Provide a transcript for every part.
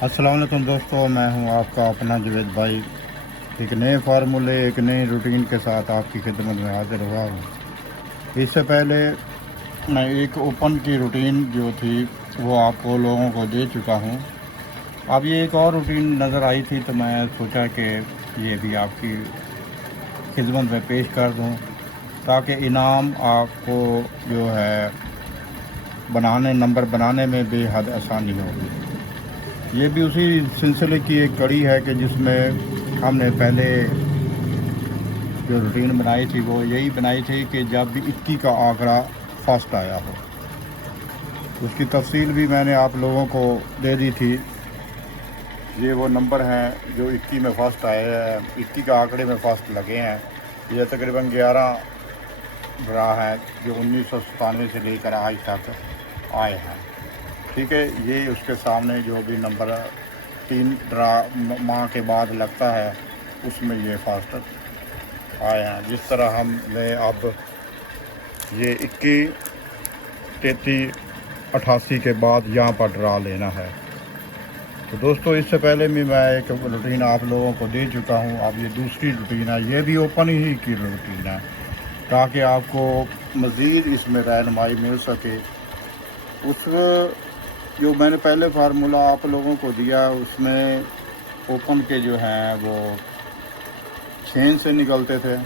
अस्सलाम वालेकुम दोस्तों, मैं हूं आपका अपना जवेद भाई। एक नए फार्मूले, एक नई रूटीन के साथ आपकी खिदमत में हाजिर हुआ हूं। इससे पहले मैं एक ओपन की रूटीन जो थी वो आपको लोगों को दे चुका हूं। अब ये एक और रूटीन नज़र आई थी तो मैं सोचा कि ये भी आपकी खिदमत में पेश कर दूं ताकि इनाम आपको जो है नंबर बनाने में बेहद आसानी होगी। ये भी उसी सिलसिले की एक कड़ी है कि जिसमें हमने पहले जो रूटीन बनाई थी वो यही बनाई थी कि जब भी 21 का आंकड़ा फर्स्ट आया हो। उसकी तफसील भी मैंने आप लोगों को दे दी थी। ये वो नंबर हैं जो 21 में फ़र्स्ट आए हैं, 21 का आंकड़े में फ़र्स्ट लगे हैं। ये तकरीबन 11 ड्रा हैं जो 1997 से लेकर आज तक आए हैं। ठीक है, ये उसके सामने जो भी नंबर 3 ड्रा माह के बाद लगता है उसमें ये फास्ट आए हैं। जिस तरह हमने अब ये 21, 33, 88 के बाद यहाँ पर ड्रा लेना है। तो दोस्तों, इससे पहले भी मैं एक रूटीन आप लोगों को दे चुका हूँ। अब ये दूसरी रूटीन है, ये भी ओपन ही की रूटीन है ताकि आपको मज़ीद इसमें रहनुमाई मिल सके। उस जो मैंने पहले फार्मूला आप लोगों को दिया उसमें ओपन के जो हैं वो 6 से निकलते थे,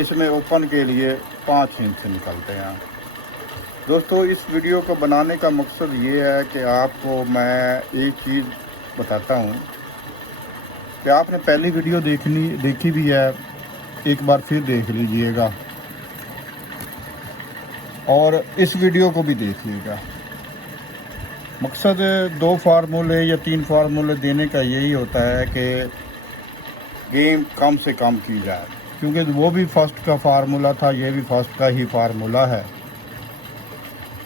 इसमें ओपन के लिए 5 इंच से निकलते हैं। दोस्तों, इस वीडियो को बनाने का मकसद ये है कि आपको मैं एक चीज़ बताता हूँ कि आपने पहली वीडियो देखी भी है, एक बार फिर देख लीजिएगा और इस वीडियो को भी देखिएगा। मकसद 2 फार्मूले या 3 फार्मूले देने का यही होता है कि गेम कम से कम की जाए, क्योंकि वो भी फर्स्ट का फार्मूला था, ये भी फर्स्ट का ही फार्मूला है।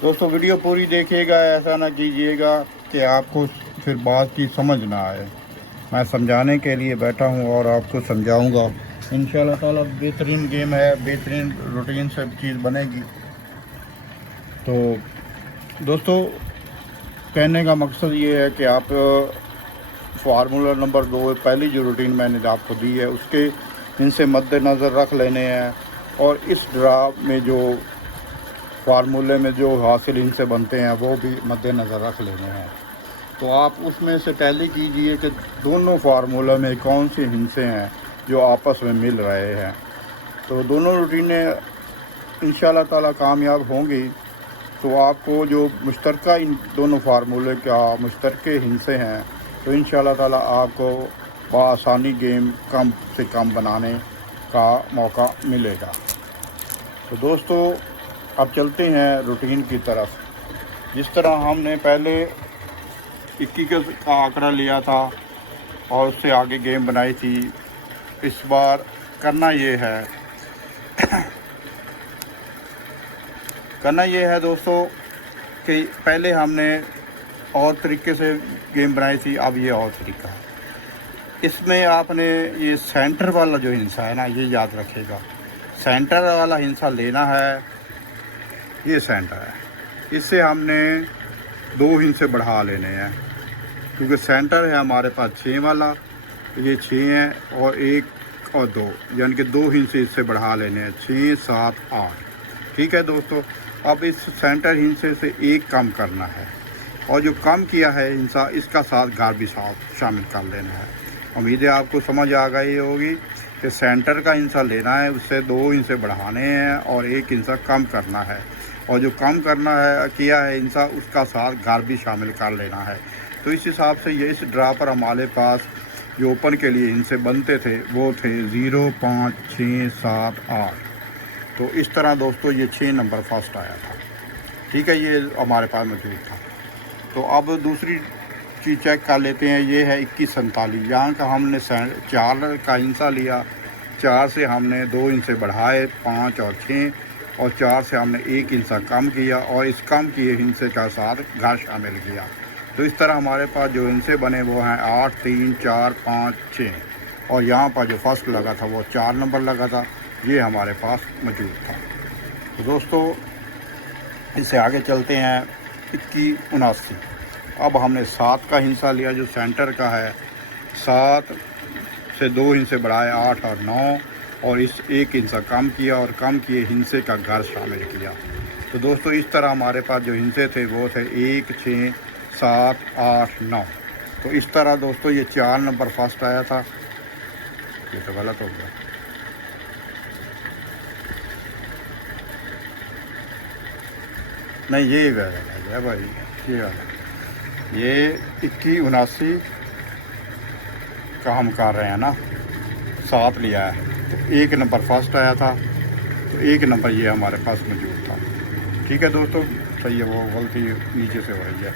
दोस्तों, वीडियो पूरी देखिएगा, ऐसा ना कीजिएगा कि आपको फिर बात की समझ ना आए। मैं समझाने के लिए बैठा हूँ और आपको समझाऊँगा। इंशाल्लाह ताला बेहतरीन गेम है, बेहतरीन रूटीन से चीज़ बनेगी। तो दोस्तों, कहने का मकसद ये है कि आप फार्मूला नंबर 2 पहली जो रूटीन मैंने आपको दी है उसके इनसे मद्देनज़र रख लेने हैं, और इस ड्रा में जो फार्मूले में जो हासिल इनसे बनते हैं वो भी मद्देनज़र रख लेने हैं। तो आप उसमें से टैली कीजिए कि दोनों फार्मूला में कौन से हिस्से हैं जो आपस में मिल रहे हैं। तो दोनों रूटीनें इंशाल्लाह ताला कामयाब होंगी। तो आपको जो मुश्तरका इन दोनों फार्मूले का मुश्तरके हिस्से हैं तो इंशाल्लाह ताला आपको बआसानी गेम कम से कम बनाने का मौका मिलेगा। तो दोस्तों, अब चलते हैं रूटीन की तरफ। जिस तरह हमने पहले 21 का आंकड़ा लिया था और उससे आगे गेम बनाई थी, इस बार करना ये है दोस्तों कि पहले हमने और तरीके से गेम बनाई थी, अब ये और तरीका है। इसमें आपने ये सेंटर वाला जो हिस्सा है ना, ये याद रखिएगा, सेंटर वाला हिस्सा लेना है। ये सेंटर है, इससे हमने 2 हिस्से बढ़ा लेने हैं, क्योंकि सेंटर है हमारे पास 6 वाला, ये 6 है और 1 और 2, यानी कि 2 हिस्से इससे बढ़ा लेने हैं, 6, 7, 8। ठीक है दोस्तों, अब इस सेंटर हिस्से से 1 कम करना है, और जो कम किया है हिस्सा इसका साथ घर भी साथ शामिल कर लेना है। उम्मीद है आपको समझ आ गई होगी कि सेंटर का हिस्सा लेना है, उससे 2 हिस्से बढ़ाने हैं और 1 हिस्सा कम करना है, और जो कम करना है किया है हिस्सा उसका साथ घर भी शामिल कर लेना है। तो इस हिसाब से ये इस ड्रा पर हमारे पास जो ओपन के लिए हिस्से बनते थे वो थे 0, 5, 6, 7, 8। तो इस तरह दोस्तों ये 6 नंबर फर्स्ट आया था। ठीक है, ये हमारे पास मौजूद था। तो अब दूसरी चीज़ चेक कर लेते हैं। ये है 2147, यहाँ का हमने 4 का हिस्सा लिया, 4 से हमने 2 हिस्से बढ़ाए, 5 और 6, और 4 से हमने 1 हिस्सा कम किया और इस कम किए हिस्से का साथ घर शामिल किया। तो इस तरह हमारे पास जो हिस्से बने वो हैं 8, 3, 4, 5, 6, और यहाँ पर जो फर्स्ट लगा था वो 4 नंबर लगा था, ये हमारे पास मौजूद था। तो दोस्तों, इससे आगे चलते हैं 2179। अब हमने 7 का हिस्सा लिया जो सेंटर का है, 7 से 2 हिस्से बढ़ाए 8 और 9, और इस 1 हिस्सा कम किया और कम किए हिस्से का घर शामिल किया। तो दोस्तों इस तरह हमारे पास जो हिस्से थे वो थे 1, 6, 7, 8, 9। तो इस तरह दोस्तों ये 4 नंबर फर्स्ट आया था। ये तो गलत हो गया, नहीं ये गलत है भाई, ये वाला, ये 2179 का हम कर रहे हैं ना, 7 लिया है तो 1 नंबर फर्स्ट आया था, तो 1 नंबर ये हमारे पास मौजूद था। ठीक है दोस्तों, सही है, वो गलती नीचे से हो रही है।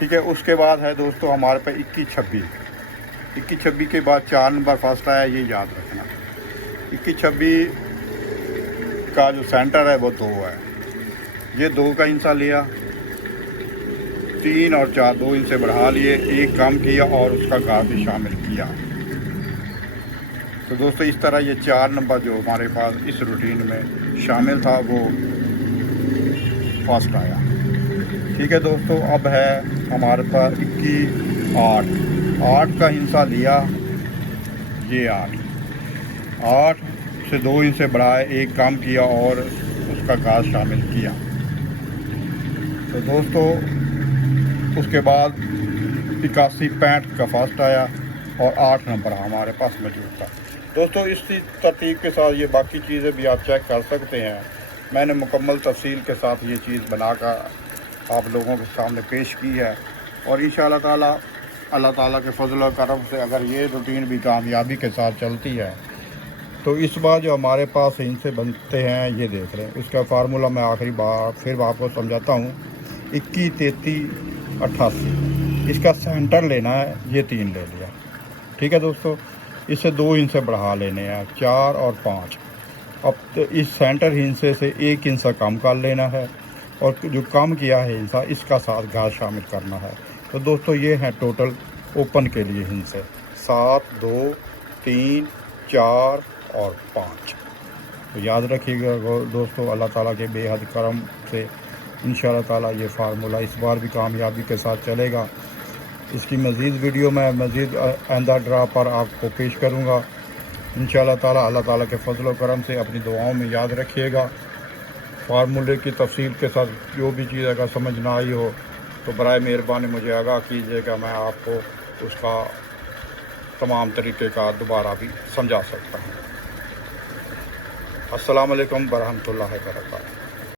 ठीक है, उसके बाद है दोस्तों हमारे पास 2126 के बाद 4 नंबर फर्स्ट आया, ये याद रखना। 2126 का जो सेंटर है वो 2 है, ये 2 का हिस्सा लिया, 3 और 4 2 हिस्से बढ़ा लिए, 1 कम किया और उसका घात भी शामिल किया। तो दोस्तों इस तरह ये 4 नंबर जो हमारे पास इस रूटीन में शामिल था वो फर्स्ट आया। ठीक है दोस्तों, अब है हमारे पास 8 का हिस्सा लिया, ये 8 से 2 हिस्से बढ़ाए, 1 कम किया और उसका घात शामिल किया। तो दोस्तों उसके बाद 8165 का फर्स्ट आया और 8 नंबर हमारे पास मौजूद था। दोस्तों इसी तरतीब के साथ ये बाकी चीज़ें भी आप चेक कर सकते हैं। मैंने मुकम्मल तफसील के साथ ये चीज़ बनाकर आप लोगों के सामने पेश की है, और इंशाअल्लाह ताला अल्लाह ताला के फजल और करम से अगर ये रूटीन भी कामयाबी के साथ चलती है तो इस बार जो हमारे पास इनसे बनते हैं ये देख रहे हैं। इसका फार्मूला मैं आखिरी बार फिर आपको समझाता हूँ। 21, 33, 88 इसका सेंटर लेना है, ये 3 ले लिया। ठीक है दोस्तों, इससे 2 हिस्से बढ़ा लेने हैं, 4 और 5। अब तो इस सेंटर हिस्से से 1 हिस्सा कम कर लेना है और जो कम किया है हिस्सा इसका साथ घात शामिल करना है। तो दोस्तों ये हैं टोटल ओपन के लिए हिस्से 7, 2, 3, 4 और 5। तो याद रखिएगा दोस्तों, अल्लाह ताला के बेहद करम से इंशाअल्लाह ताला ये फार्मूला इस बार भी कामयाबी के साथ चलेगा। इसकी मज़ीद वीडियो मैं मज़ीद आइंदा ड्रा पर आपको पेश करूँगा इंशाअल्लाह ताला। अल्लाह ताला के फजल और करम से अपनी दुआओं में याद रखिएगा। फार्मूले की तफसील के साथ जो भी चीज़ अगर समझ ना आई हो तो बराए मेहरबानी मुझे आगाह कीजिएगा, मैं आपको उसका तमाम तरीक़े का दोबारा भी समझा सकता हूँ। अस्सलाम वालेकुम व रहमतुल्लाहि व बरकातहू।